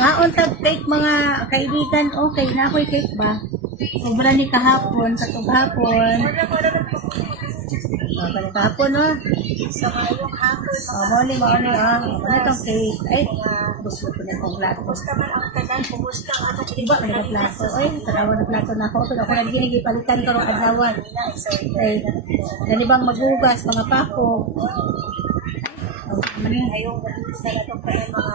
Mga untag cake mga kaibigan, okay na ako'y cake ba? Sobra ni kahapon, katong hapon. Balik kahapon, no? Sa ngayong hapon, Morning, ano itong cake? Ay, gusto ko na itong plato. kumusta man ang tanan, kumusta ang atong Diba, may na plato. Ay, tarawa na plato na ako. Pero ako nagginigi, palitan ko ng adlawan. Ay, ganibang magugas, mga pako. ngayong sa natong kanan mga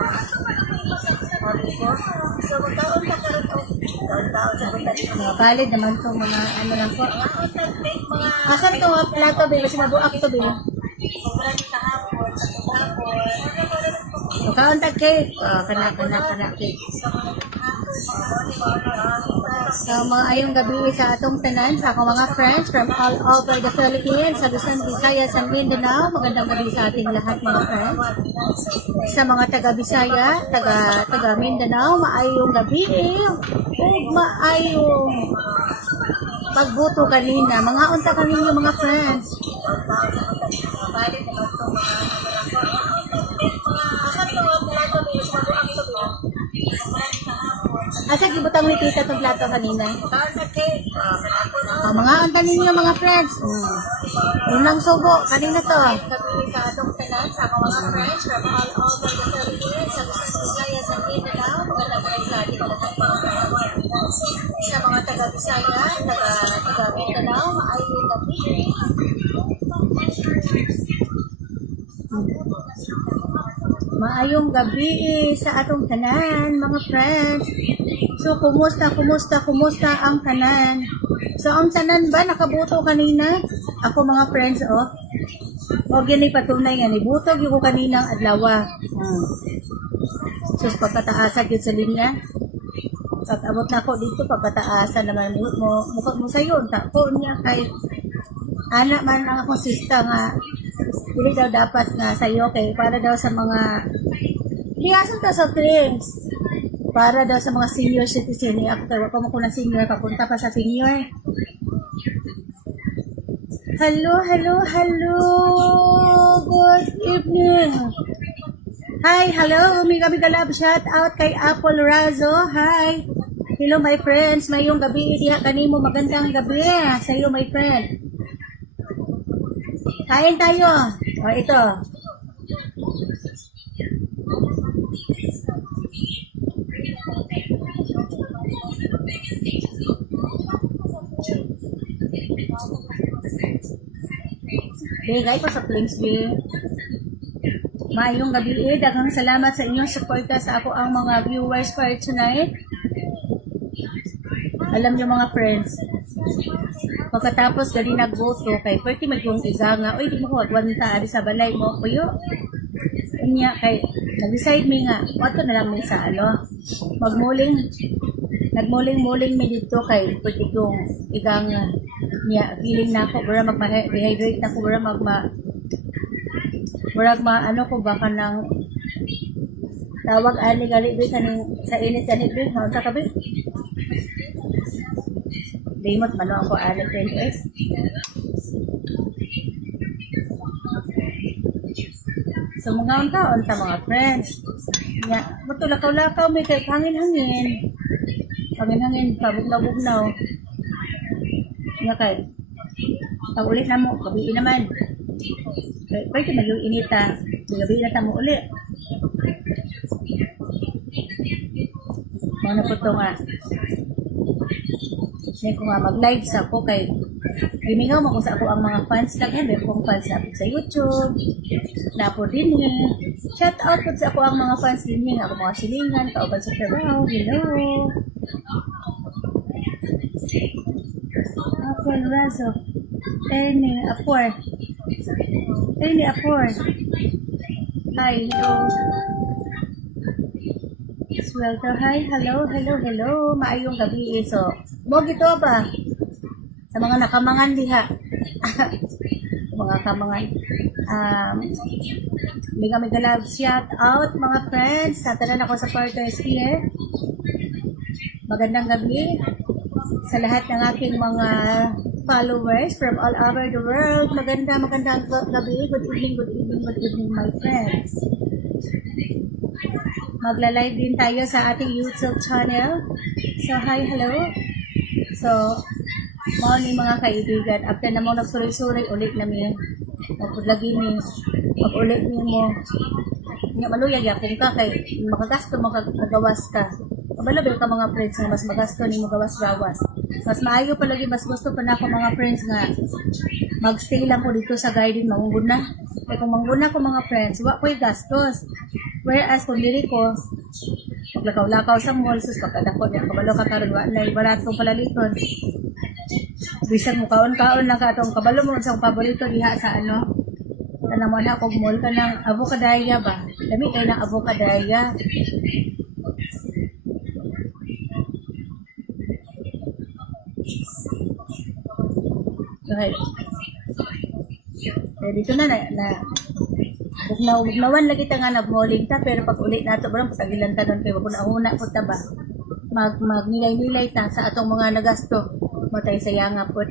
amigo. So, magkaon ka karon o taon-taon sa buntag Mga valid naman itong mga ano lang po. mga Asan itong plato, Bill? Kasi mabuak ito, Bill. sobra ni kahapon, sa kahapon. So, kauntag cake. Kana cake. Sa ngayong hapon, So, mga ayong gabi sa atong tanan, sa akong mga friends from all over the Philippines, sa Luzon, Visayas, and Mindanao. Magandang gabi sa ating lahat mga friends. Sa mga taga-Bisaya, taga Mindanao, maayong gabi ug maayong pagbuto kanina. Mga unta kaninyo mga friends. balik naman itong mga asan itong plato ni sa mabuang ito ba? Sobra ni kahapon. Asa gibutang ni tita itong plato kanina? Kaon na cake. Mga unta ninyo mga friends. Unang subo, kanina to. Gabi sa atong tanan sa akong mga friends from all over the Philippines, sa Luzon, Visayas, and Mindanao. Magandang gabi sa ating lahat mga friends. Sa mga taga-Bisaya, taga Mindanao, maayong gabi. Maayong gabi sa atong tanan, mga friends. So, kumusta ang tanan? So, ang tanan ba, nakabuto kanina? Ako mga friends, O, gini patunay nga, nibutog yung ko kaninang adlawa. So, pagkataasa yun sa linya. Pag-abot na ako dito, pagkataasa naman mo sayon, tako niya kay anak man ang akong sista nga hindi daw dapat nga sa'yo kay para daw sa mga liyasan ka sa drinks para daw sa mga senior citizen after wako mo ko na senior papunta pa sa senior. Hello, good evening. Hi, hello, Mega Love, shout out kay Apple Razo. Hi, hello my friends, mayong gabi diha kanimo, magandang gabi sa iyo my friend. Kain tayo. O, ito. Bigay ko sa Flings B. Mayong gabi. Daghang salamat sa inyong suporta sa ako ang mga viewers for tonight. Alam niyo mga friends, pagkatapos gali nagboto kay pwede magyung iganga, oy di mo ko agwanta ali sa balay mo kuyo. Unya kay nag-decide mi nga, wato na lang mi sa nagmuling mi dito kay pwede kong iganga niya feeling na ako para mag-dehydrate na ko para ano ko baka nang tawag ani gali bi kaning sa init kanit bi sa kabi. Limot man ako alam ko So mga unta mga friends. Nya, matulakaw-lakaw may kay hangin-hangin. Hangin-hangin pabugnaw-bugnaw. Nya kay pag ulit na mo, gabi naman. Kay pwede maging inita, gabi na tamo ulit. Mga po ito nga. May ko nga mag-live sa ako kay gimingaw mo sa ako ang mga fans lang may kong fans na sa YouTube na po din shout out po sa ako ang mga fans din ako mga silingan kauban sa trabaho. Hello Apple Razo Eni Apor hi hello Swelter, hi, hello, maayong gabi so, mo gito ba? Sa mga nakamangan diha. Mga kamangan. Mega love shout out mga friends. Sa tanan ako sa partners here. Magandang gabi sa lahat ng aking mga followers from all over the world. Magandang gabi. Good evening my friends. magla-live din tayo sa ating YouTube channel. So, hi, hello. So, mga ni mga kaibigan, after na mo nagsuri-suri, ulit namin. Magpudlagi ni, mag-ulit ni mo. Nga maluyag ya kung ka kay makagasto magagawas ka. Kabalabil ka mga friends nga mas magasto ni mo gawas-gawas. Mas maayo palagi mas gusto pa na ako mga friends nga magstay lang ko dito sa garden mangguna. Kaya kung mangguna ko mga friends, wa ko'y gastos. Whereas kung dili ko maglakaw-lakaw sa mall, sus pagkadako niya kabalo ka karon wa na baratong palaliton. Bisan mo kaon-kaon lang ka atong kabalo mo sa paborito diha sa ano. Kana mo na kog mall ka ng avocadaya ba? Dami kay ng avocadaya. Okay. Eh, dito na bugnawan lagi ta nga nag-malling ta pero pag ulit nato bro patagilan ta doon kay wag na una po ta ba magnilay-nilay ta sa atong mga nagasto matay saya nga po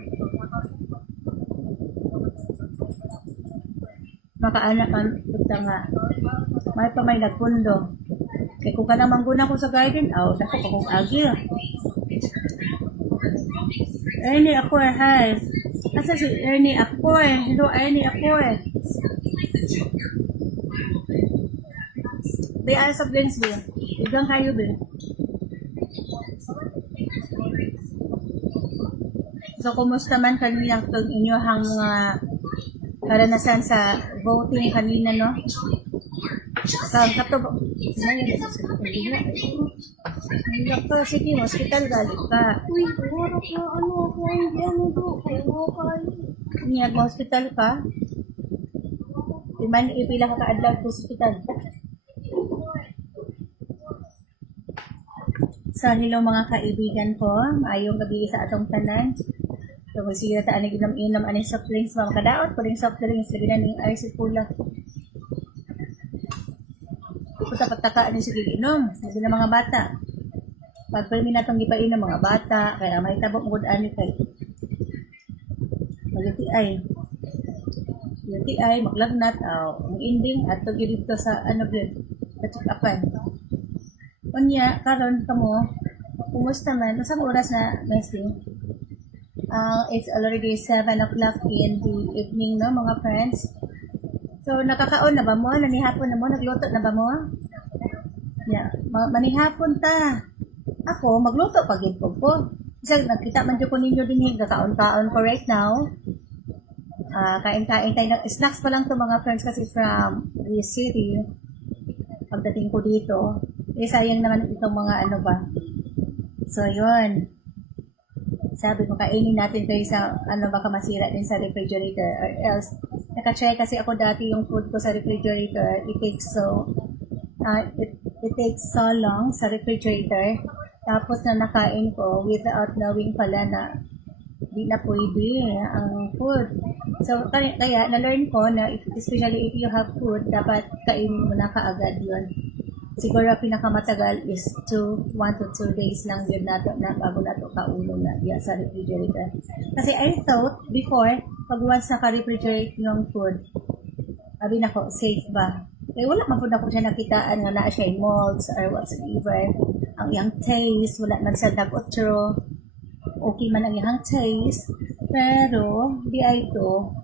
makaanak kan puta nga may pa may nagpundo kay kung ka na mangguna ko sa garden dako pa kong agi Ernie ako hi asa si Ernie ako hello Ernie ako Bay ayos sa blends ba? Igang kayo ba? So, kumusta man kanina itong inyong mga karanasan sa voting kanina, no? Sa kato ba? Hindi ka, sige, hospital galit ka. Uy, harap na ano ako, hindi ano do, kaya mo kayo. Niyag hospital ka? Iman, ipila ka kaadlaw sa hospital. So, hello mga kaibigan ko. Maayong gabi sa atong tanan. So, kung sige na taan inom-inom aning soft drinks, mga kadaot, puling soft drinks, lagi na ning ice pula. Puta pagtakaan yung sige inom, lagi na mga bata. Pag-permi na itong ipainom mga bata, kaya may tabok good ani kay mag-UTI. UTI, maglagnat, ang ending, at tugi dito sa ano yun, check-upan. Unya, karon kamo, kumusta man? Sa oras na messing? It's already 7 o'clock in the evening, no, mga friends? So, nakakaon na ba mo? Nanihapon na mo? Nagluto na ba mo? Yeah, manihapon ta. Ako, magluto pag po po. Kasi nakita man dyan ko ninyo din kakaon-kaon ko right now. Kain-kain tayo ng snacks pa lang to mga friends kasi from the city. Pagdating ko dito, sayang naman itong mga ano ba. So, yun. Sabi ko, kainin natin kayo sa, ano baka masira din sa refrigerator or else. Naka-check kasi ako dati yung food ko sa refrigerator. It takes so long sa refrigerator. Tapos na nakain ko without knowing pala na di na pwede ang food. So, kaya na-learn ko na especially if you have food, dapat kainin mo na kaagad yun. Siguro pinakamatagal is 1 to 2 days lang yun na bago na ito kaulong na sa refrigerator. Kasi I thought before, pag once naka-refrigerate yung food, sabi na ko, safe ba? Eh wala man po na ko siya nakitaan nga na siya molds or whatsoever. Ang iyang taste, wala man sa nag-otro. Okay man ang iyang taste. Pero, di ay ito,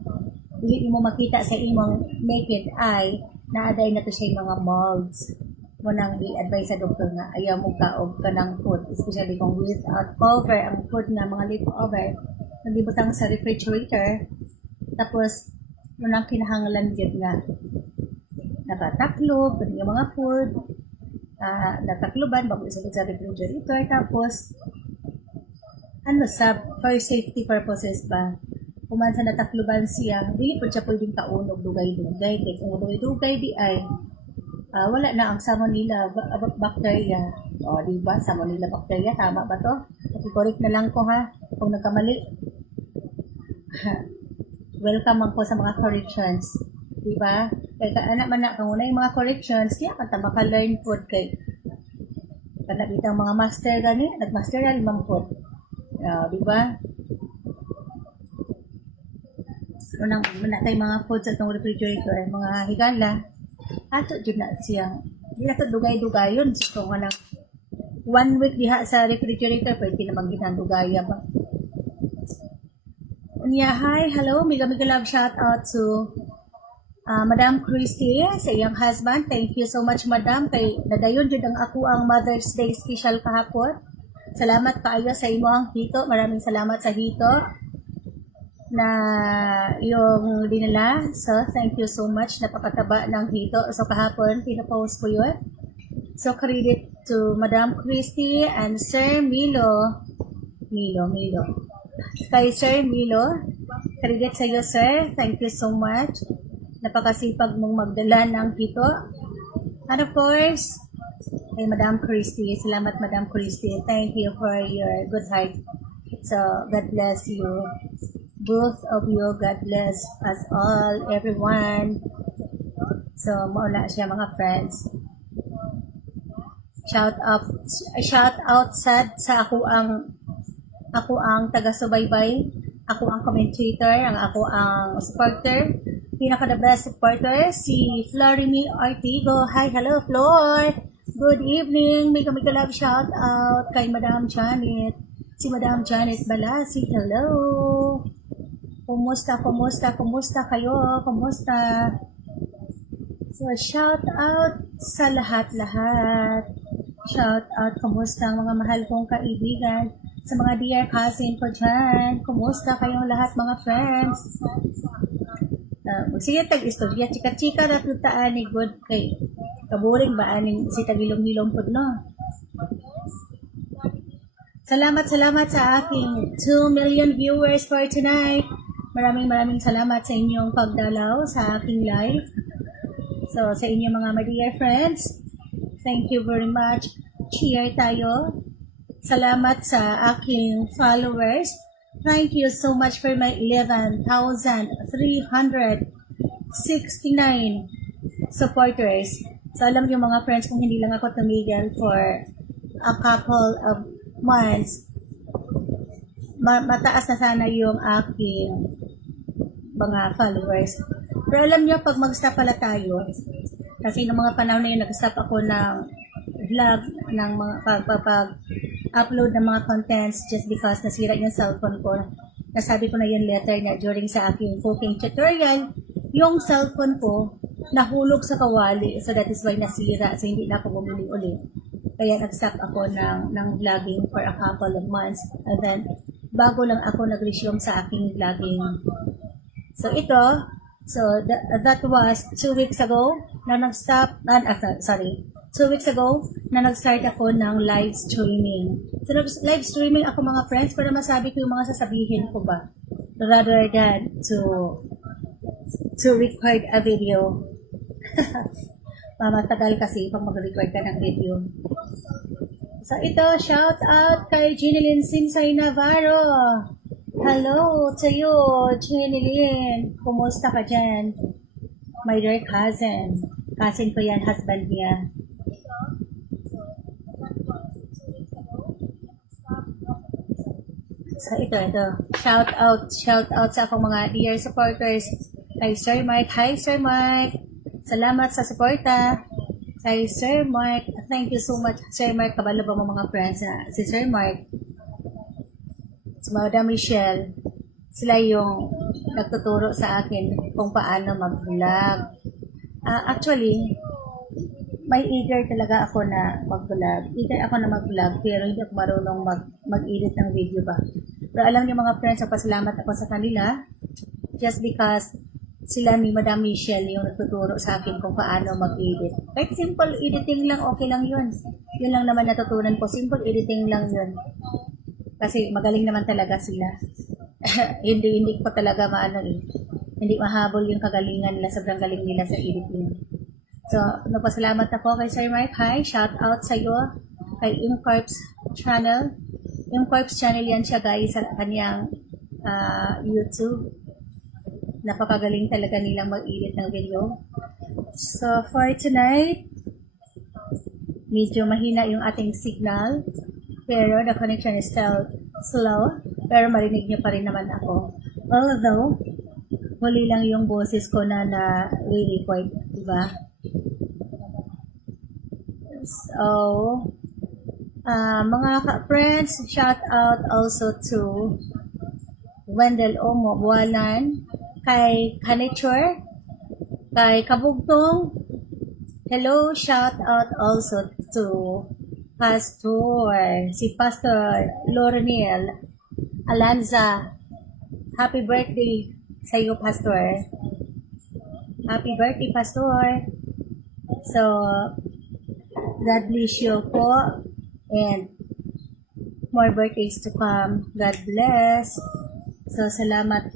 hindi mo makita sa imong naked eye na aday na to siya yung mga molds. Mo nang i-advise sa doktor nga ayaw mo kaog ka ng food, especially kung without cover ang food na mga leftover nalibutang sa refrigerator tapos mo nang kinahanglan yun nga nakataklob yung mga food natakloban bago isabot sa refrigerator tapos ano for safety purposes ba kuman sa natakloban siya dili po siya pwedeng kaunog dugay-dugay kaya kung dugay-dugay di ay wala na ang salmonella bacteria. O, di ba? Salmonella bacteria. Tama ba to? Correct na lang ko ha. Kung nagkamali. Welcome ako sa mga corrections. Di ba? Kaya anak man na, kung una yung mga corrections, kaya kanta maka-learn food kay kanabitang mga master gani, nag-master na limang food. Di ba? Unang na tayo mga food sa itong refrigerator, mga higala. Ato dyan na siyang Hindi na ito dugay-dugayon. So, kung anak, 1 week diha sa refrigerator, pwede naman ginandugaya ba? Yeah, hi, hello, mega love shout out to Madam Christy sa iyang husband. Thank you so much, Madam. Kay nadayon jud ang ako ang Mother's Day special kahapon. Salamat kaayo sa imo ang hito. Maraming salamat sa hito na yung dinala. So, thank you so much. Napakataba ng hito. So, kahapon, pinapost ko yun. So, credit to Madam Christy and Sir Milo. Kay Sir Milo, credit sa iyo, sir. Thank you so much. Napakasipag mong magdala ng hito. And of course, kay Madam Christy. Salamat, Madam Christy. Thank you for your good heart. So, God bless you. Both of you, God bless us all, everyone. So, mauna siya mga friends. Shout out sa ako ang taga-subaybay, ako ang commentator, ako ang supporter, pinaka the best supporter, si Florini Artigo. Hi, hello Flor! Good evening, mega love shout out kay Madam Janet. Si Madam Janet Balasi, hello! Kumusta kayo? Kumusta? So, shout out sa lahat-lahat. Shout out, kumusta ang mga mahal kong kaibigan, sa mga dear cousin ko dyan. Kumusta kayong lahat mga friends? Sige, tag-istorya, chika-chika na tutaan ni good kay kaburing ba aning si tagilong-hilong po, no? Salamat sa aking 2 million viewers for tonight. Maraming salamat sa inyong pagdalaw sa aking live. So, sa inyong mga my dear friends, thank you very much. Cheer tayo. Salamat sa aking followers. Thank you so much for my 11,369 supporters. So, alam niyo mga friends, kung hindi lang ako tumigil for a couple of months, mataas na sana yung aking mga followers. Pero alam niyo, pag mag-stop pala tayo, kasi noong mga panahon na yun, nag-stop ako ng vlog, ng mga pag-upload ng mga contents just because nasira yung cellphone ko. Nasabi ko na yung letter niya during sa aking cooking tutorial. Yung cellphone ko, nahulog sa kawali. So that is why nasira. So hindi na ako bumili ulit. Kaya nag-stop ako ng vlogging for a couple of months. And then, bago lang ako nag-resume sa aking vlogging. So ito, that was 2 weeks ago na nag-stop, 2 weeks ago na nag-start ako ng live streaming. So live streaming ako mga friends para masabi ko yung mga sasabihin ko ba rather than to record a video. Mamatagal kasi pag mag-record ka ng video. So ito, shout out kay Ginilyn Sinsay Navarro. Hello to you, Ginilyn. Kumusta ka dyan? My dear cousin. Cousin ko yan, husband niya. So ito. Shout out sa akong mga dear supporters. Kay Sir Mike. Hi Sir Mike. Salamat sa suporta. Kay Sir Mike. Thank you so much. Sir Mike, kabalo ba mo mga friends? Si Sir Mike. Si Madam Michelle, sila yung nagtuturo sa akin kung paano mag-vlog. Actually, may eager talaga ako na mag-vlog. Eager ako na mag-vlog, pero hindi ako marunong mag-edit ng video ba. Pero alam niyo mga friends, pasalamat ako sa kanila just because sila ni Madam Michelle yung nagtuturo sa akin kung paano mag-edit. Kahit simple editing lang, okay lang yun. Yun lang naman natutunan ko. Simple editing lang yun. Kasi magaling naman talaga sila. hindi ko talaga hindi mahabol yung kagalingan nila. Sobrang galing nila sa editing. So, nagpasalamat ako kay Sir Mike. Hi, shout out sa iyo. Kay Imcorps channel. Imcorps channel yan siya guys sa kanyang YouTube. Napakagaling talaga nilang mag-edit ng video. So, for tonight, medyo mahina yung ating signal. Pero the connection is still slow. Pero marinig niyo pa rin naman ako. Although, huli lang yung boses ko na re-record. Diba? So, mga friends, shout out also to Wendell Omo Bualan, kay Kanichor, kay Kabugtong. Hello, shout out also to si Pastor Lornel Alanza. Happy birthday sa iyo, Pastor. Happy birthday, Pastor. So, God bless you po. And more birthdays to come. God bless. So, salamat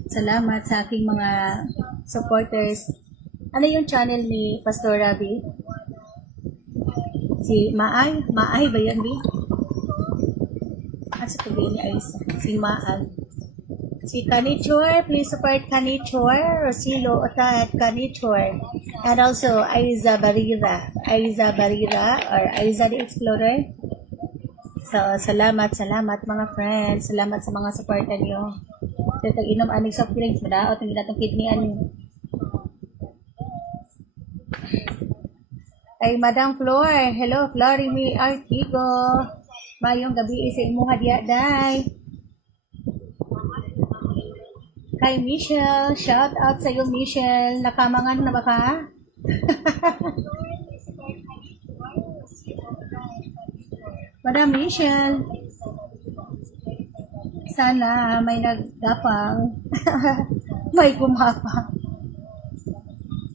sa aking mga supporters. Ano yung channel ni Pastor Rabi? Si Maay? Maay ba yan, Bi? Sa tugay ni Aisa. Si Maay. Si Kanichor, please support Kanichor, Rosilo Otat Kanichor. And also, Aiza Barira or Aiza the Explorer. So, salamat mga friends. Salamat sa mga supportan nyo. So, itong inom aning soft drinks, madaot ang ginatong kidney ani. Ay, Madam Flor. Hello, Florimi Artigo. Mayong gabi sa imuha diya, day. Kay Michelle, shout out sa iyo, Michelle. Nakamangan na ba ka? Madam Michelle, sana may nagdapang, may gumapang.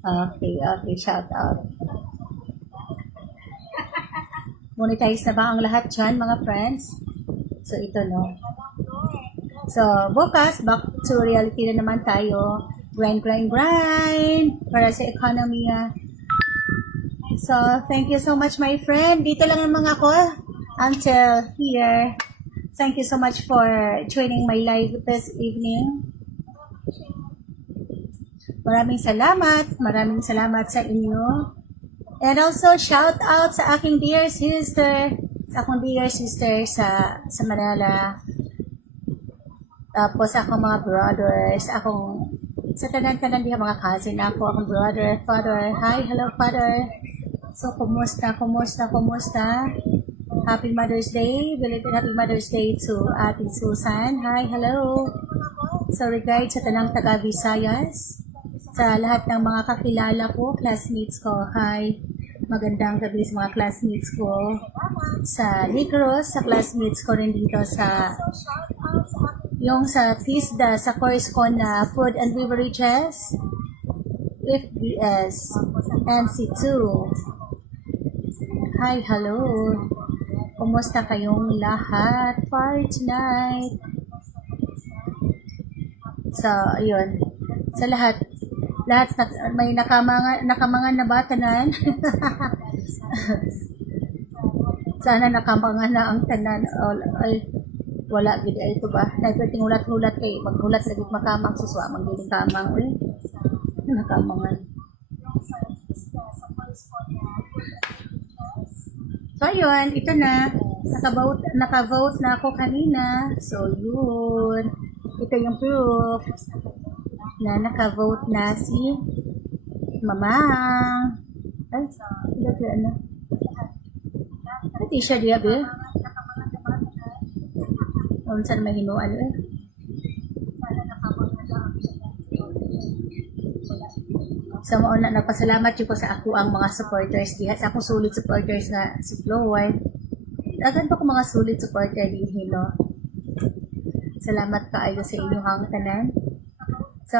Okay, shout out. Monetize na ba ang lahat dyan, mga friends? So, ito, no? So, bukas, back to reality na naman tayo. Grind para sa economy. So, thank you so much, my friend. Dito lang naman ako until here. Thank you so much for joining my live this evening. Maraming salamat sa inyo. And also, shout out sa aking dear sister sa Manila. Tapos akong mga brothers, sa tanan-tanan diha mga cousin ako, akong brother, father. Hi, hello father. So, kumusta? Happy Mother's Day. Belated Happy Mother's Day to Ate Susan. Hi, hello. So, regard sa tanang taga-Visayas. Sa lahat ng mga kakilala ko, classmates ko. Hi. Magandang gabi sa mga classmates ko. Sa Negros, sa classmates ko rin dito sa TISDA, sa course ko na Food and Beverages, FBS, NC2. Hi, hello. Kumusta kayong lahat for tonight? So, ayun. Sa lahat may nakamangan na batanan. Sana nakamangan na ang tanan. Ay, wala gid ay ito ba? Nagperting hulat-hulat kay maghulat lagi makamang suswa magdiling kamang uy. Nakamangan. So ayun, ito na. Naka-vote na ako kanina. So yun. Ito yung proof na naka-vote na si Mamang. Ay, hindi ano. Pati siya diya, be. Saan may hinuan, eh. So, mauna, nagpasalamat yun ko sa ako ang mga supporters diha. Sa akong sulit supporters na si Floyd. Dagan pa ko mga sulit supporter din, no? Salamat kaayo sa inyong tanan. So,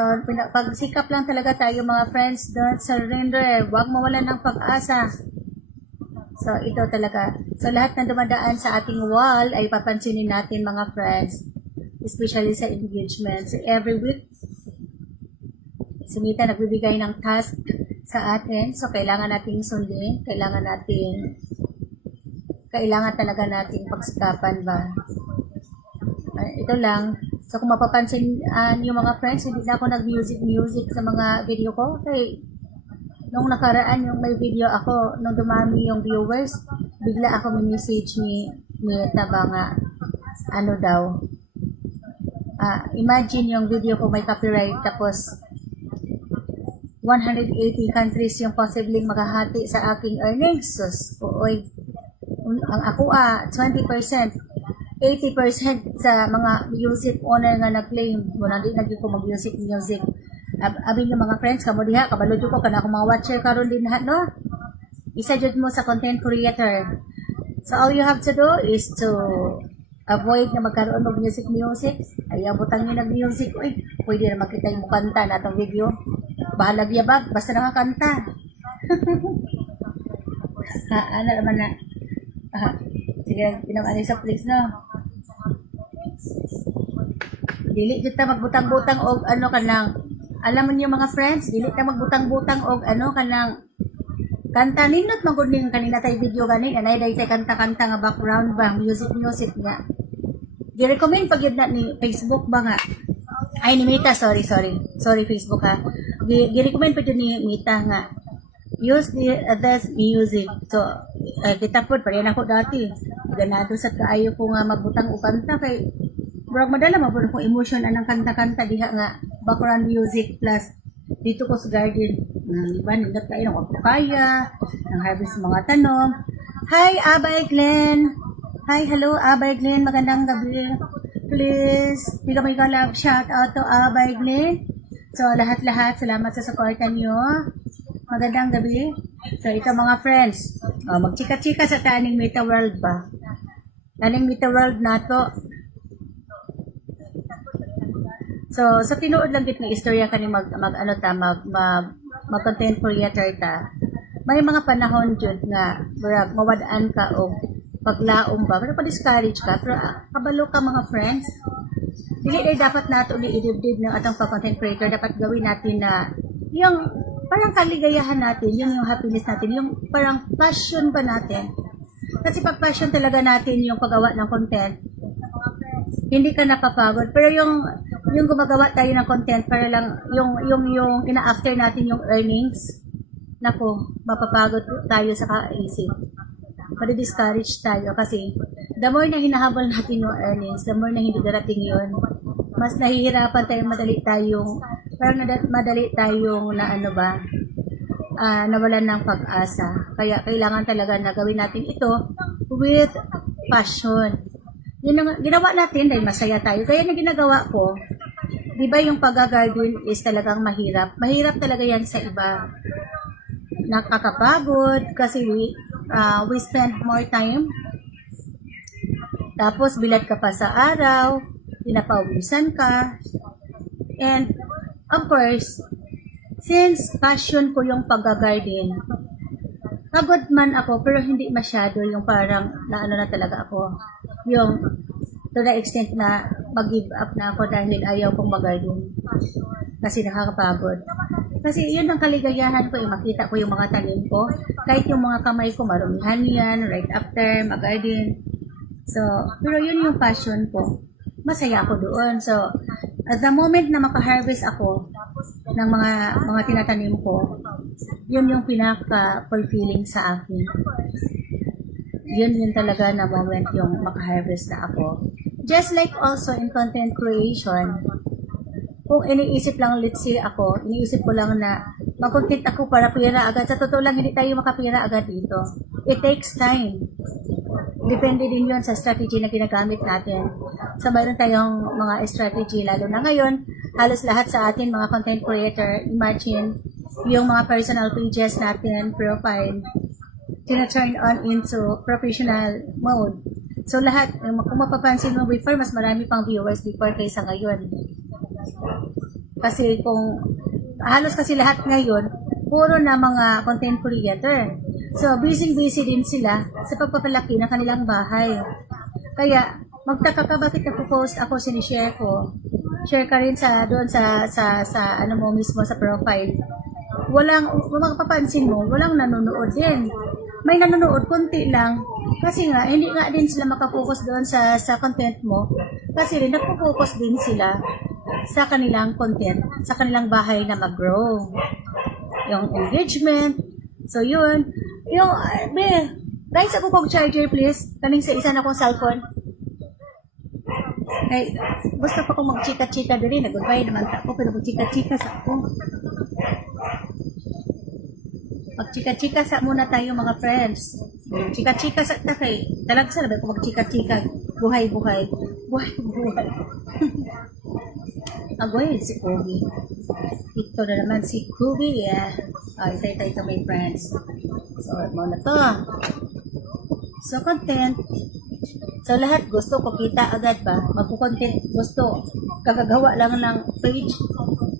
pagsikap lang talaga tayo mga friends. Don't surrender. Huwag mawalan ng pag-asa. So, ito talaga. So, lahat na dumadaan sa ating wall ay papansinin natin mga friends. Especially sa engagement. So, every week, si Mita nagbibigay ng task sa atin. So, kailangan nating sundin. Kailangan talaga nating pagsikapan ba. Ito lang. So, kung mapapansin yung mga friends, hindi na ako nag-music sa mga video ko. Okay. Nung nakaraan yung may video ako, nung dumami yung viewers, bigla ako may message ni Taba nga, ano daw, imagine yung video ko may copyright, tapos 180 countries yung posibleng makahati sa aking earnings. Sus, oy, ang ako 20%, 80% sa mga music owner nga nag-claim, wala din naging ko mag-music. Abin yung mga friends, kamo diha, kabalod ko, kana akong mga watcher karon din ha, no? Isa jud mo sa content creator. So all you have to do is to avoid na magkaroon ng music. Ayaw butang nyo nag-music. Uy, pwede na makita yung kanta na itong video. Bahalag yabag, basta nakakanta. Ano naman na? Sige, pinamali sa place, no? Dili dito magbutang-butang og ano kanang, alam mo niyo mga friends, dili ta magbutang-butang og ano kanang kanta nindot magud ning kanina tay video gani anay day tay kanta-kanta nga background ba music nga. Gi-recommend pag yun na ni Facebook ba nga. Ay ni Mita, sorry Facebook ha. Gi-recommend pa yun ni Mita nga. Use this music. So kita pod pa rin ako dati. Ganado sa kaayo ko nga magbutang og kanta kay bro, madala mabon kung emotion anang kanta-kanta diha nga background music plus dito ko sa garden. Diba, nindot kayo ng kaya, ng harvest mga tanong. Hi, Abay Glenn. Hi, hello, Abay Glenn. Magandang gabi. Please, bigay may love shout out to Abay Glenn. So, lahat-lahat, salamat sa supportan nyo. Magandang gabi. So, ito mga friends. Magchika-chika sa taning Meta World ba? Taning Meta World na to. So, sa tinuod lang git ng istorya kani mag content creator ta. May mga panahon jud nga murag mawadaan ka og paglaom ba, pero pa-discourage ka, pero kabalo ka mga friends. Dili day dapat nato ni idibdib ng atong content creator, dapat gawin natin na yung parang kaligayahan natin, yung happiness natin, yung parang passion ba natin. Kasi pag passion talaga natin yung paggawa ng content, hindi ka napapagod. Pero yung gumagawa tayo ng content para lang yung ina-after natin yung earnings, nako, mapapagod tayo sa kaisip. Madi-discourage tayo kasi the more na hinahabol natin yung earnings, the more na hindi darating yun, mas nahihirapan tayo, madali tayong na ano ba, nawalan ng pag-asa. Kaya kailangan talaga na gawin natin ito with passion. Yun ang ginawa natin dahil masaya tayo. Kaya na ginagawa ko, di ba yung pag-garden is talagang mahirap. Mahirap talaga yan sa iba. Nakakapagod kasi we spend more time. Tapos bilad ka pa sa araw, pinapawisan ka. And of course, since passion ko yung pag-garden, pagod man ako pero hindi masyado yung parang naano na talaga ako. Yung to the extent na mag-give up na ako dahil ayaw kong mag-garden. Kasi nakakapagod. Kasi yun ang kaligayahan ko, makita ko yung mga tanim ko. Kahit yung mga kamay ko, marumihan yan, right after, mag-garden. So, pero yun yung passion ko. Masaya ako doon. So, at the moment na makaharvest ako ng mga tinatanim ko, yun yung pinaka-fulfilling sa akin. Yun talaga na moment yung makaharvest na ako. Just like also in content creation, kung iniisip lang, let's say ako, iniisip ko lang na mag-content ako para pira agad. Sa totoo lang, hindi tayo makapira agad dito. It takes time. Depende din yun sa strategy na ginagamit natin. So, mayroon tayong mga strategy, lalo na ngayon, halos lahat sa atin, mga content creator, imagine, yung mga personal pages natin, profile, tina-turn on into professional mode. So, lahat, kung mapapansin mo before, mas marami pang viewers before kaysa ngayon. Kasi halos kasi lahat ngayon, puro na mga content creator. So, busy din sila sa pagpapalaki ng kanilang bahay. Kaya, magtaka ka bakit nagpo-post ako, sinishare ko. Share ka rin doon sa ano mo mismo sa profile. Mapapansin mo, walang nanonood din. May nanonood, konti lang. Kasi nga, hindi nga din sila makapokus doon sa content mo. Kasi rin, nagpo-focus din sila sa kanilang content, sa kanilang bahay na mag-grow. Yung engagement. So, yun. Yung, guys, ako kong charger, please. Kaning sa isa na kong cellphone. Ay, gusto pa kong mag-chika-chika din. Nag-goodbye naman ako, pero mag-chika-chika sa ako. Mag-chika-chika sa muna tayo, mga friends. Chika-chika sa takay. Talaga sa ko mag-chika-chika. Buhay-buhay. Buhay-buhay. Agoy, si Kobe. Ito na naman si Kobe. Ito my friends. So, mo na to. So, content. So, lahat gusto ko kita agad ba? Magpo-content gusto. Kagagawa lang ng page.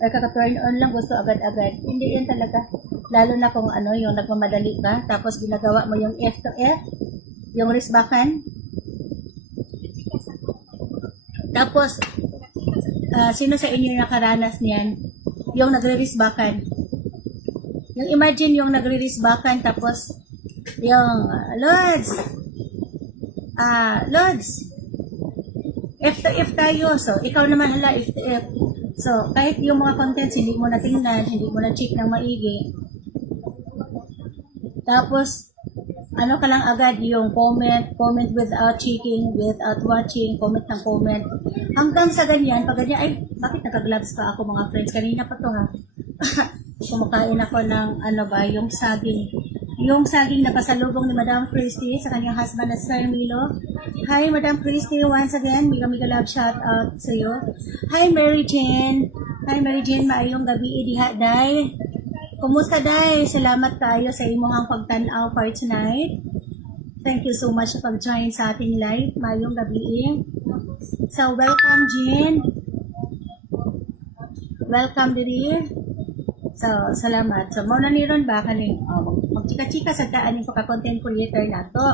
Or kaka-turn on lang gusto agad-agad. Hindi yan talaga. Lalo na kung ano, yung nagmamadali ka. Tapos ginagawa mo yung F to F. Yung risbakan. Tapos, sino sa inyo yung nakaranas niyan? Yung nagre-risbakan. Yung imagine yung nagre-risbakan tapos yung Lods, F to F tayo. So, ikaw naman hala, F to F. So, kahit yung mga contents hindi mo na tingnan, hindi mo na check ng maigi. Tapos, ano ka lang agad yung comment without checking, without watching, comment ng comment. Hanggang sa ganyan, pag ganyan, ay, bakit naka-gloves pa ako mga friends? Kanina pa to ha. Kumakain ako ng, ano ba, yung saging. Yung saging na pasalubong ni Madam Christy sa kanyang husband na Sir Milo. Hi, Madam Christy, once again, mega love shout out sa iyo. Hi, Mary Jane. Hi, Mary Jane, maayong gabi, diha, day. Kumusta, day? Salamat tayo sa imuhang pagtanaw for tonight. Thank you so much sa pag-join sa ating live. Maayong gabi. So, welcome, Jean. Welcome, Diri. So, salamat. So, muna ni ron ba kaning magchika-chika sa daan yung pagka-content creator na to.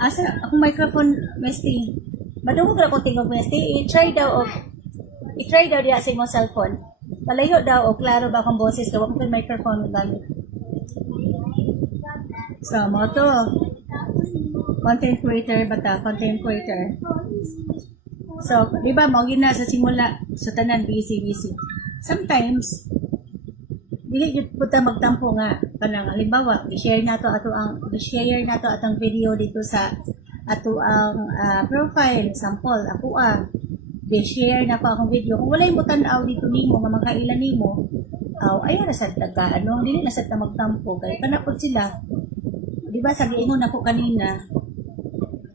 Asa, akong microphone, Mesty. Madungog na akong tingog, Mesty. I-try daw diya sa imong cellphone. Palayo daw o klaro ba akong boses daw akong microphone gamit. So, mo to. Content creator ba ta? Content creator. So, di ba, mo gina sa simula, sa tanan, busy. Sometimes, dili jud puta magtampo nga kanang halimbawa, i-share nato atong video dito sa ato ang profile sample ako i-share na ko akong video. Kung walay mo tan-aw dito nimo nga makailan nimo, ay ra sad taga dili na sad ta magtampo kay kanapod sila. Di ba sa giingon ako kanina,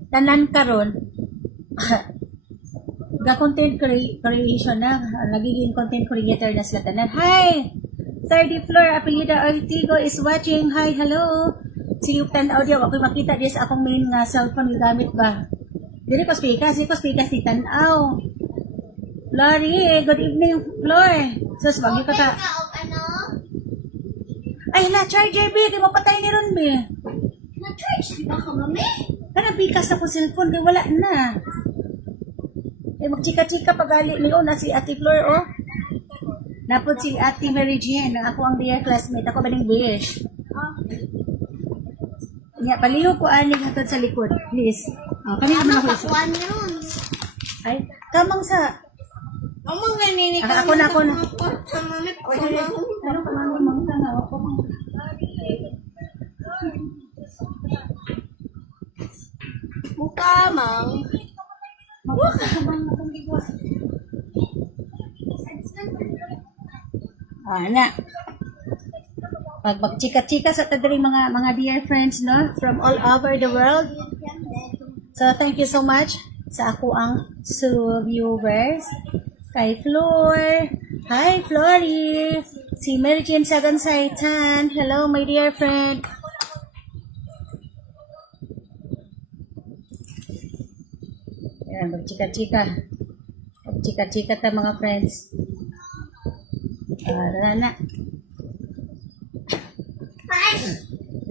tanan karon ga content creation na, nagiging content creator na sila tanan. Hi! Sir Di Flor Apelida Ortigo is watching. Hi, hello! Siyup tan-aw diya, ako'y makita diya sa akong main nga cellphone yung gamit ba? Dili ko speaker si tan-aw. Flory, good evening, Flor. Sus, wagi ka ta. Ay, na-charger, B. Kaya mapatay ni Ron, B. Na-charge, di ba ka, mami? Kana, bikas na ko cellphone. Kaya wala na. Eh, magchika-chika pagali ni na si Ate Flor, oh. Napod si Ate Mary Jane. Ako ang dear classmate. Ako ba ng Bish? Nga, paliho ko ani hatod sa likod. Please. Kanina naman ako isa. Kakuan niya ron. Ay, kamang sa... Amang ganini ka. Ako na. Mami, Ano ka mang tanaw ako? mukha, mang. Na. Pag magchika-chika sa tadiri mga dear friends, no? From all over the world. So, thank you so much sa ako ang viewers. Kay Flor. Hi, Flory. Si Mary Jane Sagansaitan. Hello, my dear friend. Ayan, magchika-chika. Magchika-chika ta mga friends. Na.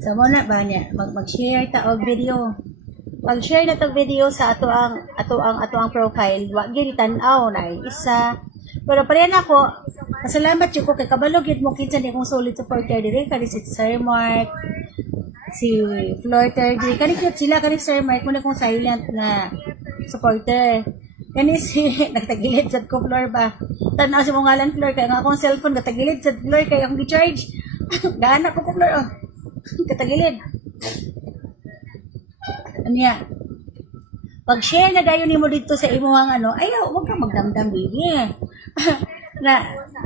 So, muna ba niya? Mag-share ta og video. Pag-share na tong video sa ato ang profile, wa gyud tan-aw na isa. Pero parehan ako, pasalamat jud ko kay kabalo gyud mo kinsa ni kong solid supporter diri kani si Sir Mark, si Florter diri kani gyud sila kani Sir Mark mo na kong silent na supporter. Kani si nagtagilid sad ko Flor ba. Tan-aw si mong ngalan Flor kay nga akong cellphone gatagilid sad Flor kay akong gi-charge. Gaana ko Flor oh. Katagilid. Anya, pag-share na dayon nimo dito sa imuhang ayaw, wag ka magdamdam, baby. Na,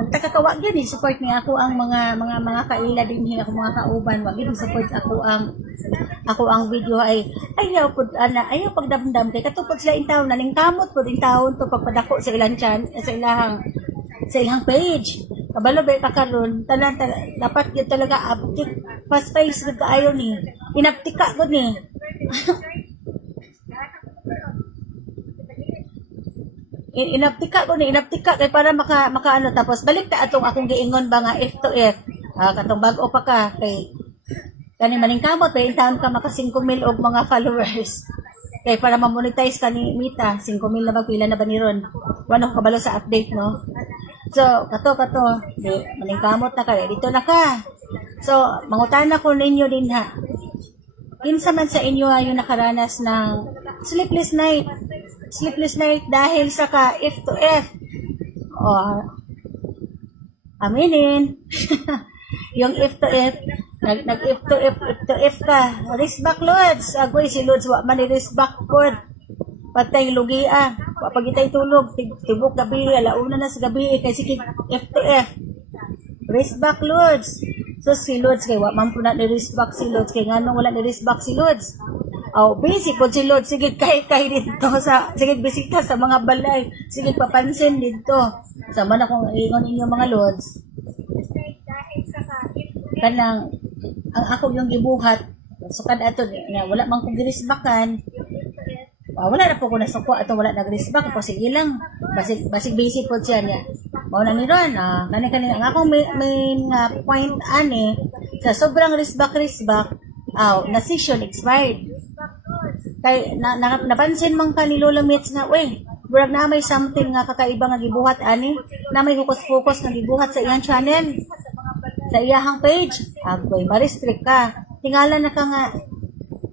Ang takakawa gyud ni support ni ako ang mga kaila din ako mga kauban, wag gyud support ako ang video ay ayaw pud ayaw pagdamdam kay katupod sila in taon naning kamot pud in taon to pagpadako sa ilang sa ilang page. Kabalo ba ka karon tanan dapat gyud talaga update fast pace gud kaayo ni. Inaptika gud ni. Inaptika kay para maka ano tapos balik ta atong akong giingon ba nga F to F katong bag-o pa ka kay kani maning kamot pa taon ka maka 5,000 og mga followers kay para ma-monetize ka ni Mita 5,000 na ba pila na ba ni ron wala ko kabalo sa update no so kato di maning kamot na ka dito na ka so mangutana ko ninyo din ha kinsa man sa inyo yung nakaranas ng sleepless night dahil sa ka F to F. Aminin. Yung F to F, nag F to F ka. Risk back loads. Agoy si loads wa man risk back pod. Patay lugi Pag itay tulog, tibok gabi, alauna na sa gabi kay sige F to F. Risk back loads. So si loads kay wa man po na ni risk back si loads kay nganong wala ni risk back si loads. Basic po si Lord, sige kay dito sige bisita sa mga balay, sige papansin dito. Sama na kung ingon inyo mga Lords. Kanang, ang ako yung gibuhat, so kada ato, wala man kong girisbakan, wala na po ko nasuko, ato wala nagrisbak, po sige lang, basig basic po siya niya. Mauna ni Ron, kani ang akong main point sa sobrang risbak, na session expired. Kay napansin man ka ni Lola Mitz nga, burag na may something nga kakaiba nga gibuhat na may focus nga gibuhat sa iyang channel, sa iyang page. Ma-restrict ka. Tingala na ka nga,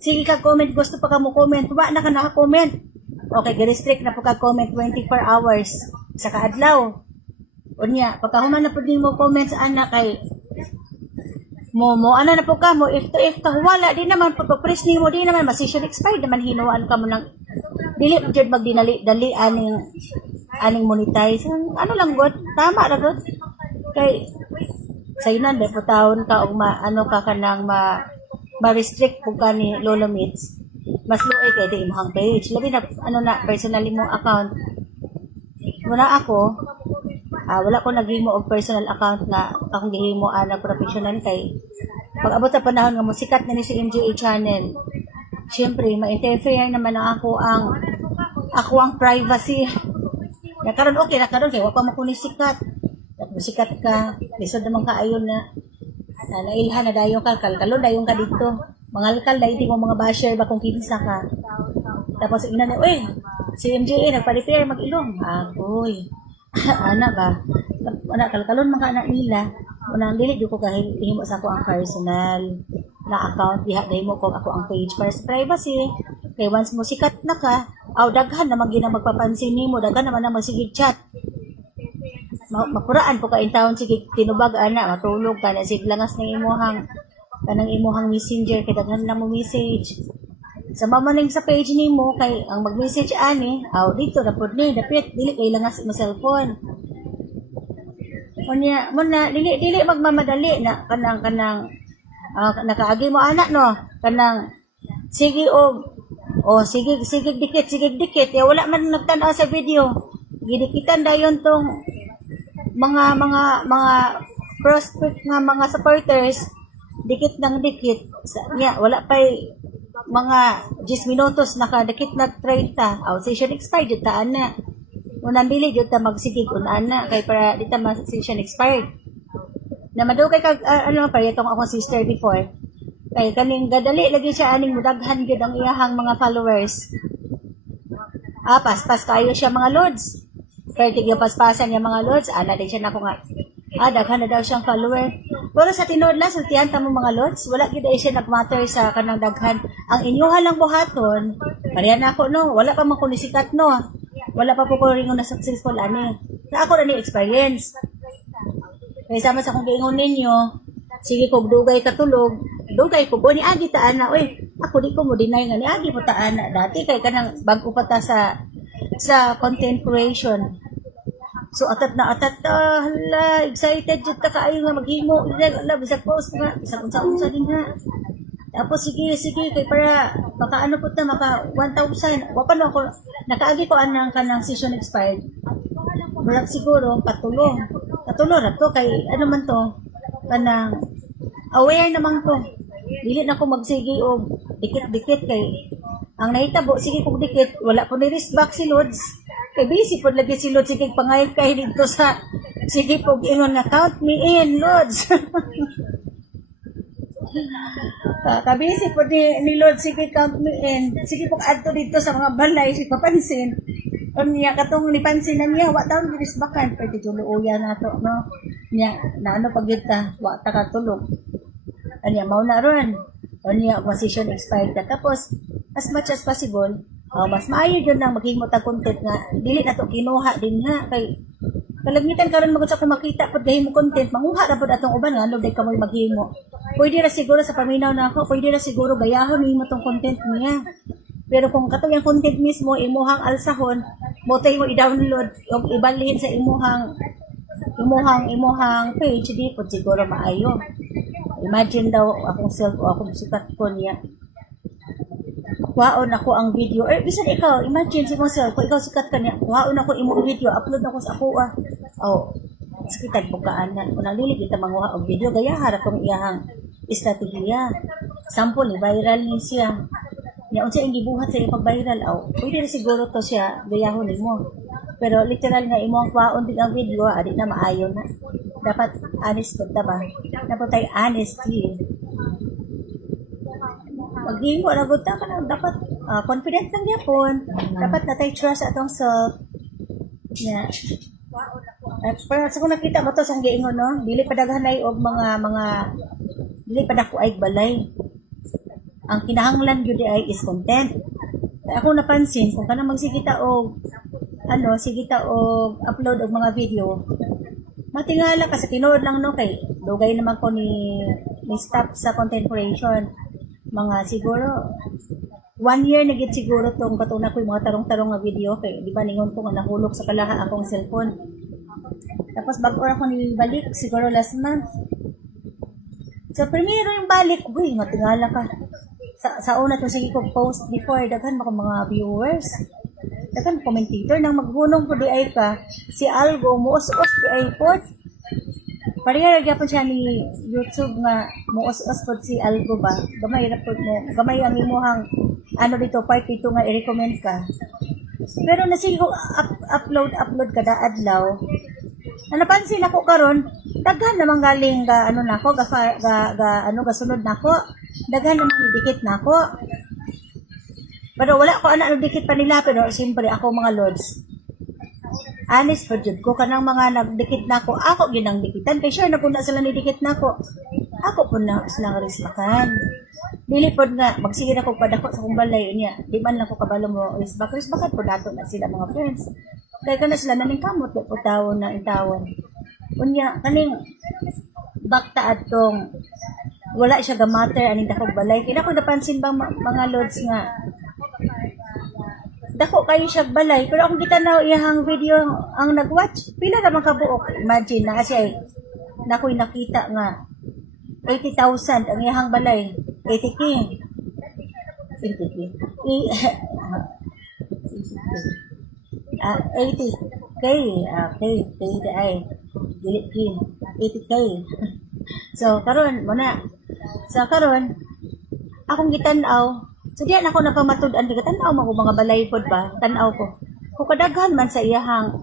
sige ka comment, gusto pa ka mo comment, wa na ka naka-comment. Okay, gi-restrict na po ka comment 24 hours sa kaadlaw. Unya, pagkahuman na po din mo comments kay mo ano na po ka mo if to if ka wala di naman pag-press nimo di naman ma-session expired naman hinuan ka mo ng dili jud magdinali aning monetize ano lang god tama ra god kay sayunan de po taon ka og ano ka kanang ma-restrict po ka ni Lola Mitz mas luoy kay di imong page labi na ano na personally mong account muna ako wala ko naghimo og personal account na akong gihimo na professional kay pag abot sa panahon nga musikat na ni si MJA channel syempre ma-interfere naman ako ang privacy na karon okay na karon kay wa pa mo sikat musikat ka lisod naman kaayon na nailhan na dayon ka kalkalon dayon ka dito mangalkal dahil mo mga basher ba kung kinsa ka tapos ina na si MJA nagpa-repair mag-ilong agoy ana ba ana kalkalon man ka na nila unang dili ko kahimo sa ako ang personal na account diha mo ko ako ang page para sa privacy kay once mo sikat na ka daghan naman gina magpapansin nimo daghan naman na magsigig chat mapuraan po ka in town sige tinubag matulog ka na sig langas ng imuhang messenger kay daghan na mo message sa mamaning sa page nimo kay ang mag-message dito na pud ni dapit dili kay langas mo cellphone. Unya muna dili magmamadali na kanang nakaagi mo no kanang sige sige dikit ya wala man nagtan-aw sa video gidikitan dayon tong mga prospect nga mga supporters dikit wala pa mga 10 minutos nakadikit na 30 session expired jud ta ana unang dili jud ta magsigig una kay para dita session expired na madugay kag pa itong akong sister before kay kaning gadali lagi siya aning mudaghan gyud ang iyahang mga followers paspas kayo siya mga lords kay tigyo paspasan niya mga lords din siya nako nga daghan na daw siyang follower. Pero sa tinuod lang, sultihan ta mo mga lords, wala gid siya nagmatter sa kanang daghan. Ang inyuha lang buhaton, pareha na ako no, wala pa man ko nisikat no. Wala pa po ko ringon na successful Na ako na ni experience. Kaya sama sa kung giingon ninyo, sige kog dugay katulog, dugay ko ni agi ta ako di ko mo deny nga ni agi po ta dati kay kanang bag-o pa ta sa content creation. So atat na atat ta, hala, excited jud ta kaayo nga maghimo. Hala, bisag post nga, bisag unsa-unsa din ha. Tapos sige kay para maka ano po ta maka 1,000. Wa pa na ako nakaagi ko anang kanang session expired. Wala siguro patulong. Patulong ra to kay ano man to kanang aware naman to. Dili na ko magsige og dikit-dikit kay ang nahitabo sige kog dikit wala po ni respect si Lods. Kay busy po lagi si Lods sige pangayag kay dito sa sige pog ingon nga count me in Lods. Kabisi po ni Lord, sige count me in. Sige po adto dito sa mga balay, sige papansin. O niya, katong nipansin na niya, wa taon girisbakan. Pwede tuluuya na to, no? Niya, na ano pag kita, wa ta katulog. Anya, mau na ron. O niya, position expired ka. Tapos, as much as possible, mas maayo yun nang maghimo ta content nga. Dili na to kinuha din ha. Kay, kalagmitan karon magud sa kung makita pud gahimo content manguha ra pud atong uban nga ano day kamoy maghimo. Pwede ra siguro sa paminaw na ako, pwede ra siguro gayahon nimo tong content niya. Pero kung katong yung content mismo imuhang alsahon, motay mo i-download o ibalhin sa imuhang page di pud siguro maayo. Imagine daw akong self o akong sikat ko niya. Kuhaon ako ang video. Bisan ikaw, imagine si mong self, kung ikaw sikat ka niya, kuhaon ako imong video, upload ako sa ako sakitad bukaan kung nalili kita manguha og video gaya harap kong iyahang estratehiya sample ni viral ni siya niya unsa ang gibuhat sa iyang viral pwede na siguro to siya gayahon nimo pero literal nga imo ang kwaon din ang video adi na maayo na dapat honest pud ta ba dapat tay honesty paghingo na gud ta kana dapat confident lang gyapon dapat natay trust atong self niya. Pero sa kung nakita mo to sa giingon no, dili pa daghanay og mga dili pa dako ay balay. Ang kinahanglan gyud ay is content. Kaya ako napansin kung kanang magsigita og sigita og upload og mga video. Matingala ka sa tinuod lang no kay dugay naman ko ni stop sa content creation. Mga siguro 1 year na gid siguro tong katong na ko mga tarong-tarong nga video kay di ba ningon ko nga nahulog sa kalaha akong cellphone. Tapos bago ako nibalik siguro last month. So primero yung balik, uy, matingala ka. Sa una to sige ko post before daghan mga viewers. Daghan commentator nang maghunong po di ay ka si Algo muos-os di ay pod. Pareha gyapon siya ni YouTube nga muos-os pod si Algo ba. Gamay ra pod mo. Gamay ang imuhang ano dito part dito nga i-recommend ka. Pero nasigo upload kada adlaw. Napansin ako karon, daghan namang galing ga ano nako ga sunod nako. Daghan namang dikit nako. Pero wala ko ana dikit pa nila pero siyempre ako mga lords. Honest po jud ko kanang mga nagdikit nako, ako ginang dikitan kay sure na pud na sila ni dikit nako. Ako pud na sila risbakan. Dili pod nga magsige na ko padako sa kong balay niya. Di man lang ko kabalo mo risbakan pod nato na sila mga friends. Kaya ka na sila naningkamot po tawon na intawon. Unya, kaning bakta atong wala siya gamater aning dakog balay. Kaya ko napansin bang mga lords nga dako kayo siya balay. Pero akong kita na iyahang video ang nag-watch, pila naman kabuok. Imagine na kasi nako'y nakita nga 80,000 ang iyahang balay. 80K. 80K. 80K. K ay dili K. 80K. So karon muna. So karon akong gitanaw. So diyan ako napamatud-an di tanaw mo mga balay pod ba? Tanaw ko. Kung kadaghan man sa iyahang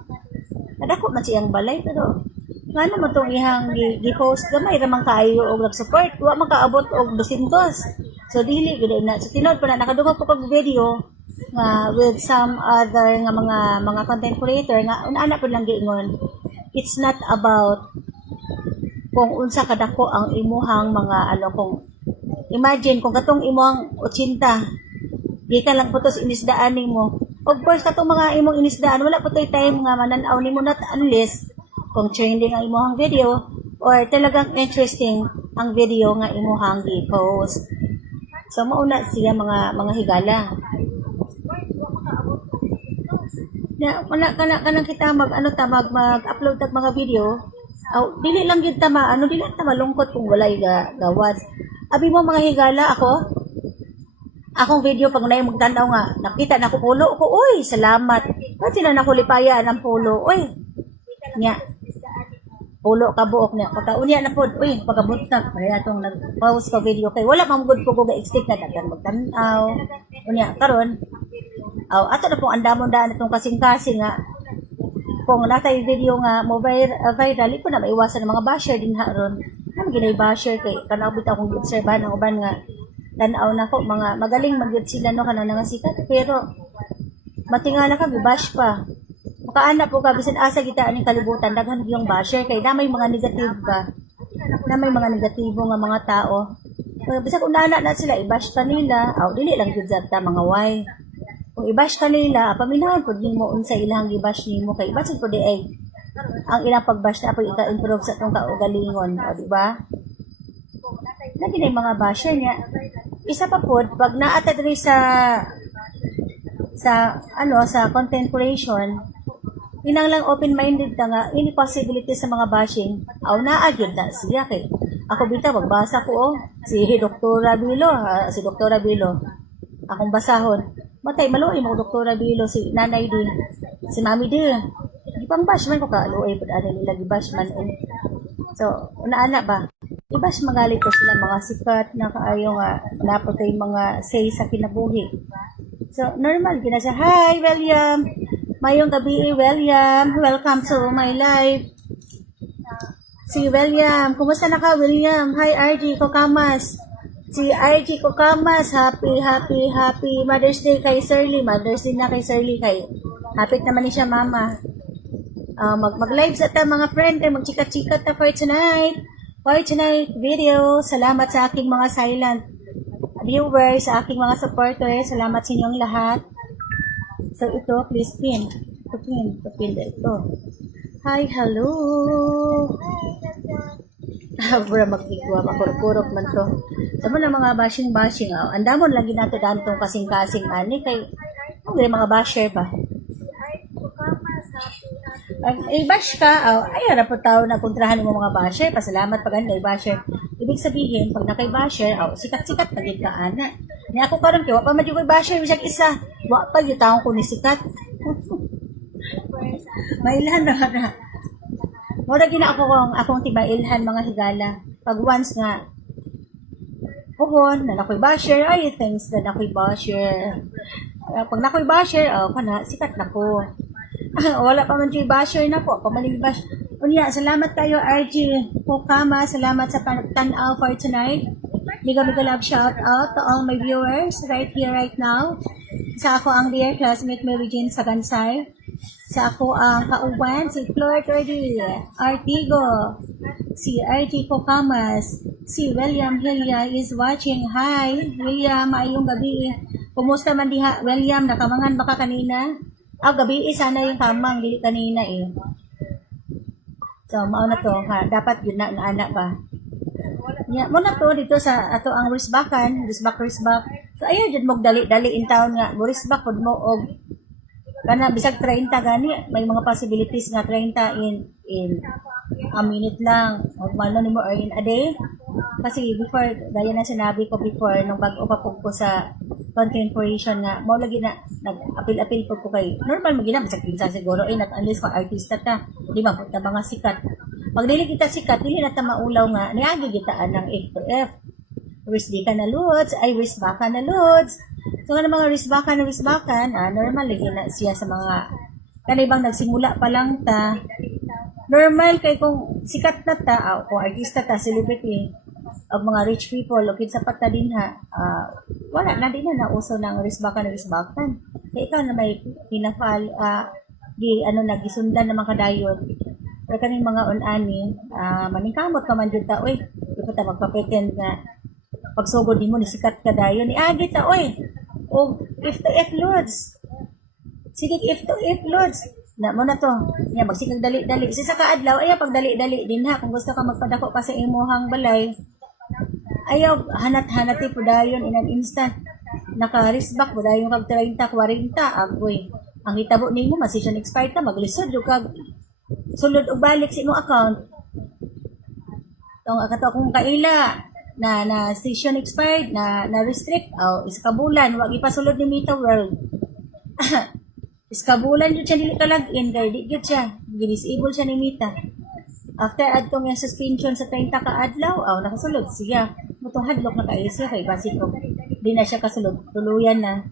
kadako man sa iyang balay pero nga naman itong ihang gi-post gamay ramang kaayo og nag-support wa man kaabot og 200. So dili gid na so tinod pa na nakadugo ko kog video nga with some other nga mga content creator nga una pud lang giingon it's not about kung unsa kadako ang imuhang mga kung imagine kung katong imong 80 gikan lang putos inisdaan nimo of course katong mga imong inisdaan wala po tay time nga manan-aw nimo not unless kung trending ang imuhang video or talagang interesting ang video nga imuhang i-post. So mauna siya mga higala. Na wala kanang kita mag-upload tag mga video. Aw dili lang gyud ta dili ta malungkot kung walay gawas. Abi mo mga higala akong video pag nay magtanaw nga nakita na ko pulo ko uy salamat. Pati na nakulipaya ang pulo uy. Nya pulo ka buok niya unya na pod uy pagabot na kaya atong nag-pause ka video kay wala man gud ko ga-expect na daghan magtanaw. Unya karon ato na pong andamon daan itong kasing-kasing nga kung natay video nga mo viral ito na maiwasan ng mga basher din haron ang ginay basher kay kanaw bitaw kung obserbahan ng uban nga tanaw na ko mga magaling magyud sila no kana nga sikat pero matingala ka gibash pa makaana po ka bisan asa kita aning kalibutan daghan yung basher kay na may mga negative ba na may mga negatibo nga mga tao bisag unana na sila ibash kanila dili lang gyud ta mga why kung i-bash ka nila, paminahon po din mo unsa ilang i-bash nimo kay basin po di ay ang ilang pag-bash na po ika-improve sa itong kaugalingon, o di ba? Lagi na yung mga basher niya. Isa pa po, pag naata diri sa content creation, inang lang open-minded ka nga, any possibility sa mga bashing, naagid na siya kay ako bita, magbasa ko si Dr. Bilo, akong basahon. Matay, maluoy mo, Dr. Bilo, si Nanay din, si Mami din. Di pang bash man ko ka, aluoy, ano nila, gibash man. So, una-ana ba? Ibash magalit ko sila, mga sikat na kaayo nga, napot yung mga say sa kinabuhi. So, normal, gina siya, hi, William! Mayong gabi, William! Welcome to my life! Si William, kumusta na ka, William? Hi, RG Kokamas! Si RG Kokamas, happy Mother's Day kay Shirley. Mother's Day na kay Shirley kay. Hapit naman ni siya, mama. Mag-live sa ta mga friend, mag-chika-chika ta for tonight. For tonight video, salamat sa aking mga silent viewers, sa aking mga supporters. Salamat sa inyong lahat. So ito, please pin. Pin ito. Hi, hello. Bura magkikwa, makurkurok man to. Sama na mga bashing, andamon lagi nato daan tong kasing-kasing ani kay mga basher ba. I-bash ka, ay harap po tao na kontrahan mo mga basher, pasalamat pag ano basher. Ibig sabihin, pag nakay-basher, sikat-sikat na ka ana. Ni ako karon kay wa pa madyo basher bisag isa. Wa pa yung taong ko ni sikat. Mailan na. Mura gina akong tibailhan mga higala. Pag once nga, na nakoy basher, thanks na nakoy basher. Pag nakoy basher, sikat na ko. Wala pa man yung basher na po, pamalig bash. Unya, salamat kayo RG Kokama, salamat sa tanaw for tonight. Mega love shout out to all my viewers right here, right now. Sa ako ang dear classmate Mary Jane Sagansay. Sa ako ang kauban, si Flor Tordi Artigo, si RG Kokamas, si William Hilya is watching. Hi, William, maayong gabi. Kumusta man diha, William? Nakamangan baka kanina? Gabi sana yung kamang, dili kanina eh. So, mauna to, dapat yun na anak ba? Muna to, dito sa ato ang risbak. So, ayun, dyan mong dali in town nga, risbak, pud mo, kana bisag 30 gani may mga possibilities nga 30 in a minute lang o mano nimo or in a day kasi before gaya na sinabi ko before nung bago pa po ko sa content creation nga mo lagi na nag-apil po kay normal magina bisag pinsa siguro at unless kung artista ta di ba punta mga sikat pag dili kita sikat dili na ta maulaw nga niagi gitaan ng F to F risk di ka na loads ay risk baka na loads. So, nga mga risbakan, normal lagi na siya sa mga kanibang nagsimula pa lang ta. Normal kay kung sikat na ta, kung artista ta, celebrity, o mga rich people, o kinsapat ta din ha, wala na din na nauso ng risbakan. Kaya ikaw na may pinafal, nagisundan ng mga kadayon. Pero kaning mga unani, maningkamot ka man dyan ta, uy, di pa ta magpapretend na pagsugod din mo, nisikat ka dayon, agit ta, uy, o if to F loads. Sige, if to F loads. Na mo na to. Yan, magsikag dali-dali. Isa sa kaadlaw, pag dali-dali din ha. Kung gusto ka magpadako pa sa imuhang balay, ayaw, hanat-hanati po dayon in an instant. Naka-risback po dayon kag 30, 40, agoy. Ang hitabo nimo ma-session expired ka, maglisod yung kag sulod og balik sa imong account. Tong akato kung kaila na session expired na restrict isa ka bulan wag ipasulod ni Meta World. Iskabulan yun siya dili ka login kay di gyud siya gi-disable siya ni Meta. After adtong yung suspension sa 30 ka adlaw, nakasulod siya. Mutong hadlok na kayo siya kay basic ko. Di na siya kasulod, tuluyan na.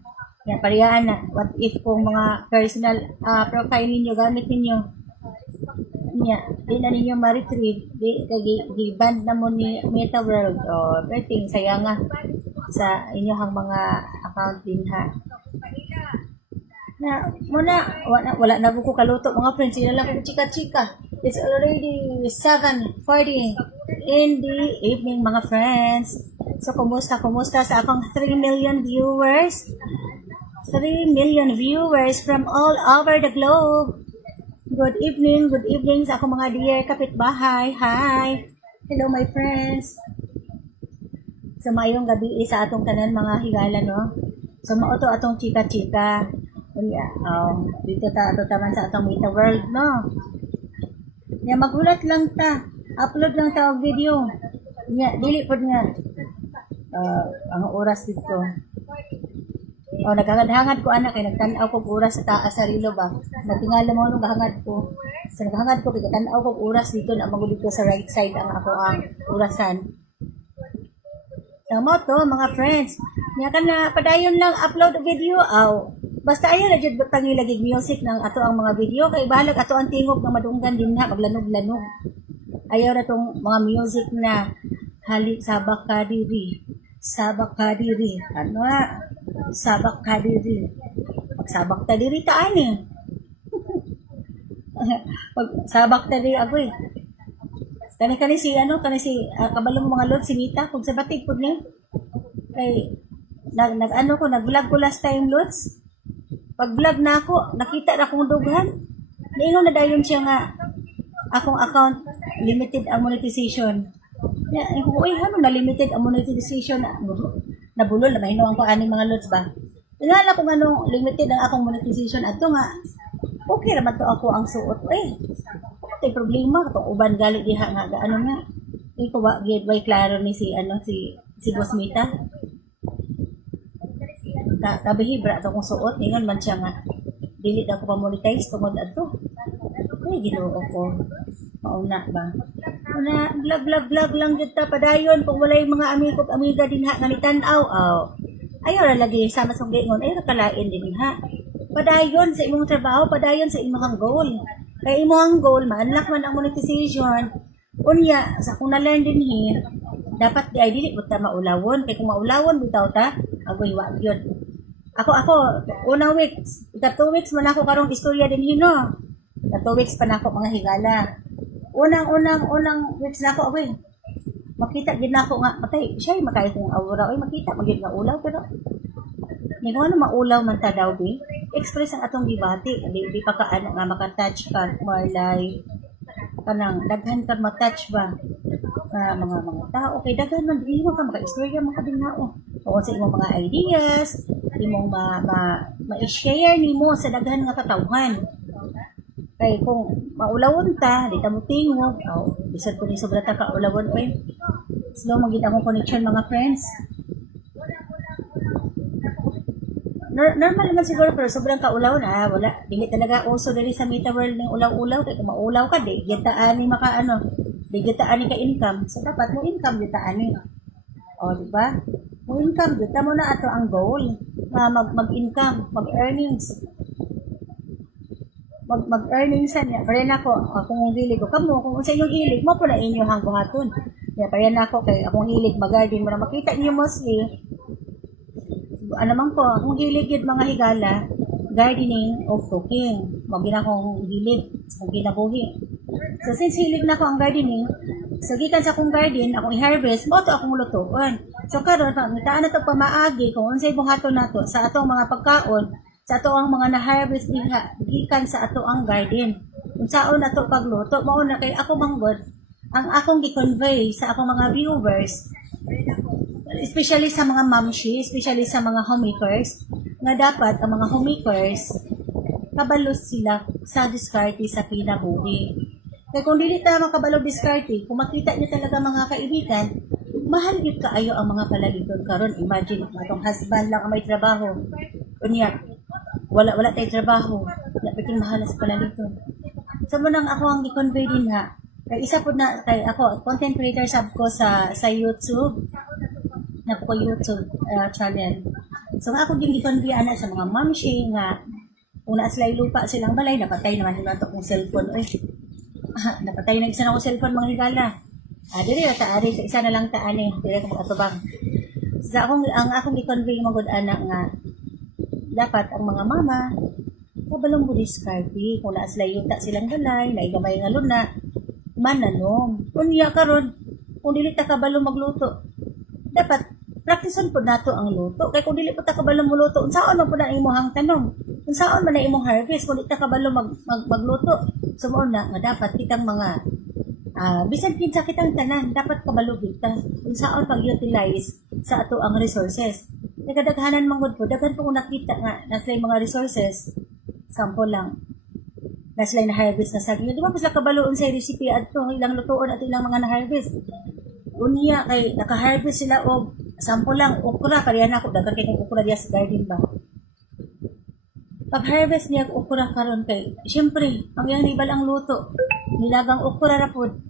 Yan, pariyaan na. What if kung mga personal profile ninyo, gamit ninyo, di na ninyo ma-retrieve, di band na mo ni Meta World, rating, saya nga sa inyong mga account din ha. Wala na ko kaluto mga friends, sila lang ko chika-chika. It's already 7:40 in the evening mga friends. So kumusta sa akong 3 million viewers? 3 million viewers from all over the globe. Good evening sa akong mga dear kapitbahay. Hi! Hello my friends. So mayong gabi sa atong tanan mga higala no. So mao to atong chika-chika. Dito ato taman sa atong Meta World no. Nya magulat lang ta. Upload lang ta og video. Nya dili pod nga ang oras dito. Naghangad ko anak kay nagtan-aw kog oras sa taas sa rilo ba. Natingala mo nung gahangad ko. Sa naghangad ko kay tan-aw kog oras dito na magulit ko sa right side ang ako ang orasan. Tama to mga friends. Nya kana padayon lang upload video basta ayo na jud tangi lagi music ng ato ang mga video kay balag ato ang tingog nga madunggan din na maglanog-lanog. Ayaw na tong mga music na halik sabak ka diri. Sabak ka diri. Sabak ka diri. Pagsabak ta diri ta ani. Pagsabak ta diri agoy. Kani si kabalo mo mga lord si Mita kung sa batig pud ni. Kay nag-vlog ko last time lods. Pag vlog na ako, nakita na akong dughan. Niingon na dayon siya nga akong account limited ang monetization. Ano na limited ang monetization nabulol na mahinuang ko ani mga lods ba. Tingala ko anong limited ang akong monetization ato nga. Okay raman to ako ang suot Tay problema katong uban gali diha nga ano nga. Iko ba gid klaro ni si Boss Mita. Kabihibra ito kong suot, ngayon man siya nga dili na ko pa-monetize tungod ato. Ay, ginoo ko. Mauna ba? Vlog lang dito padayon kung walay mga amiga din ha, nga nitanaw. Ayaw na lagi sama sa gingon, ayaw na kalain din ha. Padayon sa imong trabaho, padayon sa imong goal. Kaya imong goal, ma-unlock man ang monetization. Unya, sa kung na-learn din dapat di ay dili po ta maulawon. Kaya kung maulawon, bitaw ta, agoy wag yun. Ako, unang weeks, 2 weeks man ako karong istorya din no. 2 weeks pa na ako mga higala. Unang weeks na ako, agoy. Makita gid na ako nga, patay, siya makaya kong aura, makita, magiging nga ulaw, pero hindi ko ano maulaw man ta daw, be. Express ang atong gibati, di pa ka nga makatouch ka, more life. Kanang, daghan ka matouch ba? Mga tao, okay, daghan man, di mo ka maka-istorya mo ka din na, o sa imong mga ideas, imong ma-share nimo sa daghan nga katawhan. Kay kung maulawon ta, di ta mo tingog, bisag ko ni sobra ta ka ulawon slow magid akong connection mga friends. Normal naman siguro pero sobrang kaulaw wala. Dili talaga uso diri sa Meta World ng ulaw-ulaw kay kung maulaw ka di gitaan ni di gitaan ni ka income. So dapat mo income gitaan ni. Di ba? Mo income gita mo na ato ang goal. Mag-income, mag-earnings. Mag-earnings niya. Pero na ako, kung hilig ko kamo, kung sa inyong hilig mo po na inyo hang buhaton. Kaya pa yan ako kay akong hilig mag-garden mo na makita niyo mostly. Man ko, akong hilig yun mga higala, gardening o cooking. Magina akong hilig, maginabuhi. So since hilig na ako ang gardening, so gikan sa akong garden, akong i-harvest, mo ito akong lutuan. So karon pangitaan na ito pamaagi kung unsay buhaton nato sa atong mga pagkaon, sa ato ang mga na-harvest diha, gikan sa ato ang garden. Kung saon na ito pagluto, mauna kay ako manggod, ang akong gi-convey sa akong mga viewers, especially sa mga mamshi, especially sa mga homemakers, nga dapat ang mga homemakers kabalos sila sa diskarte sa kinabuhi. Kaya kung dili ta makabalo diskarte, kung makita niyo talaga mga kaibigan, mahal yun kaayo ang mga palaliton karon. Imagine, atong husband lang ang may trabaho. Unya, wala tayo trabaho. Napiting mahalas palaliton. So mo nang ako ang i-convey din ha. Kaya isa po na, kay ako, content creator sub ko sa YouTube. Na po ko YouTube channel. So nga ako din i-convey ana sa mga mamshi nga kung naaslay lupa silang balay, napatay naman nila ito kong cellphone. Uy, napatay na isa na akong cellphone mga higala. Dili na taari, sa isa na lang taani. Dili ko mag-atubang. Sa akong i-convey mga good anak nga, dapat ang mga mama, kabalong mo diskarte. Kung naaslay yuta silang balay, naigamay nga luna, mananom. Kunya karon kung dili ta kabalong magluto, dapat practiceon po nato ang luto. Kay kung dili po ta kabalong muluto, unsaon man po na imong tanong? Unsaon man na imong harvest kung dili ta kabalong magluto? Sumo na nga dapat kitang mga bisan kinsa kitang tanan, dapat kabalo kita unsaon pag-utilize sa ato ang resources. Kay kadaghanan man po, daghan po nakita nga naslay mga resources. Sample lang. Naslay na harvest na saging. Di ba sila kabaloon sa recipe ato ilang lutuon at ilang mga na-harvest. Unya kay naka-harvest sila og sample lang okra pareha na ako daghan kay okra diya sa garden ba. Pag-harvest niya okra karon kay syempre ang iyang nibal ang luto. Nilagang okra ra pod.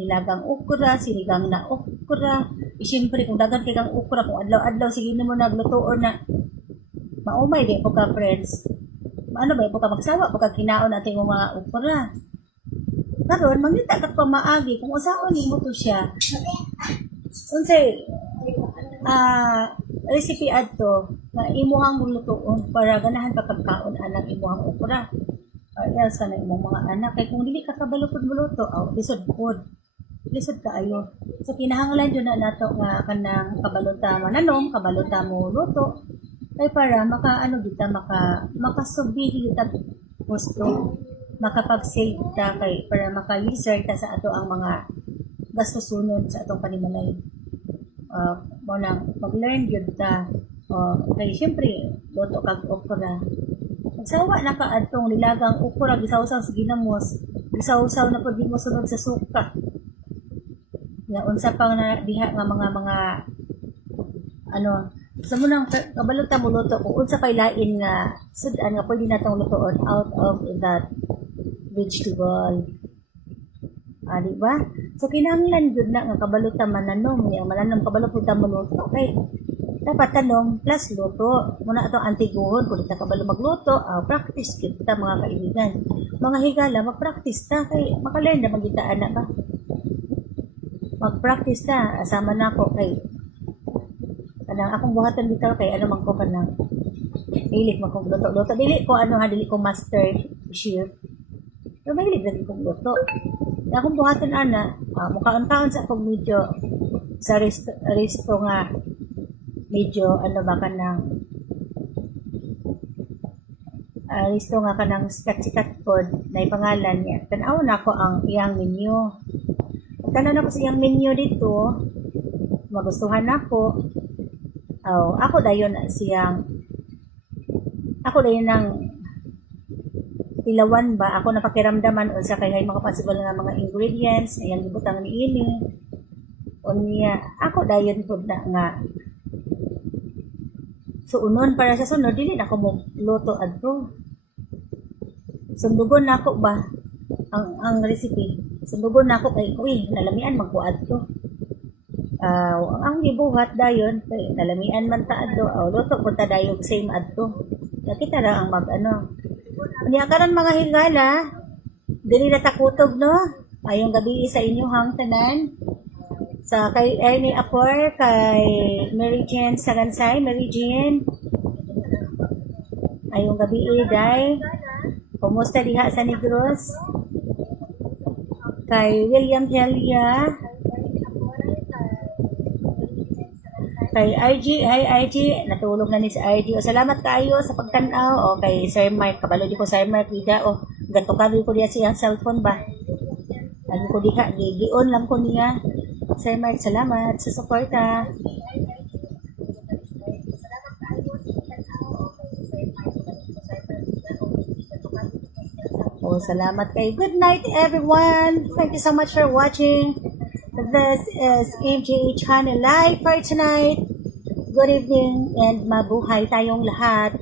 Nilagang okra, sinigang na okra. Syempre kung daghan kay kang okra kung adlaw-adlaw sige nimo naglutoon na maumay di po ka friends. Ano ba po ka magsawa pagka kinaon natin yung mga okra. Karon mangita ka pa maagi kung usaon nimo to siya. Unsay recipe adto na imuhang lutoon para ganahan pagkaon anang imuhang okra. Or else ka na imong mga anak kay kung dili ka kabalo pud muluto, lisod pud. Lisod kaayo. So kinahanglan jud na nato nga kanang kabalo ta mananom, kabalo ta mo luto. Kay para makaano kita makasubi kita gusto makapag-save ta kay para maka-user ta sa ato ang mga gastusunod sa atong panimalay. Mo nang mag-learn gyud ta. Kay syempre luto kag okra. Magsawa na ka adtong nilagang okra gisawsaw sa ginamos. Gisawsaw na pud mo sunod sa suka. Na unsa pang na diha nga mga ano sa munang kabalo ta mo luto kung unsa pay lain nga sudan nga pwede natong lutoon out of that vegetable. Di ba? So kinahanglan jud na nga kabalo ta mananom, mananom kabalo pud ta mo luto kay dapat tanong plus luto. Muna ato antiguhon kung ta kabalo magluto, practice gyud ta mga kaibigan. Mga higala mag-practice ta kay maka-learn na magita anak ba. Mag-practice ta asama na ko kay kanang akong buhaton dito kay ano man ko kanang dili man ko luto dili ko master chef pero mahilig lagi kong luto akong buhaton ana mukaon-kaon sa akong medyo sa resto nga medyo ano ba kanang resto nga kanang sikat-sikat pod na pangalan niya tan-aw na ko ang iyang menu tanan ako sa iyang menu dito magustuhan ako. Ako dayon ng tilawan ba ako napakiramdaman unsa kay hay mga possible nga mga ingredients ayang gibutang niini unya ako dayon pud na nga suunon para sa sunod dili na ko mo luto adto sundugon nako ba ang recipe sundugon nako kay uy nalamian magkuad to. Ang gibuhat dayon kay nalamian man ta adto luto pud ta dayon same adto kita ra ang mag-ano unya karon mga higala dili na ta kutob no ayong gabi sa inyong tanan sa kay Ernie Apor kay Mary Jane Sagansay Mary Jane ayong gabi day kumusta diha sa Negros kay William Helia kay RG, hi RG, natulog na ni si RG. Salamat kayo sa pagtanaw. Kay Sir Mark, kabalo di ko Sir Mark ida. Ganto ka ko diya siyang cellphone ba? Ano ko di ka, gigion lang ko niya. Sir Mark, salamat sa suporta. Salamat kayo. Good night, everyone. Thank you so much for watching. This is MJA Channel Live for tonight. Good evening and mabuhay tayong lahat.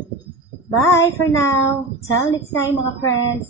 Bye for now. Till next time, mga friends.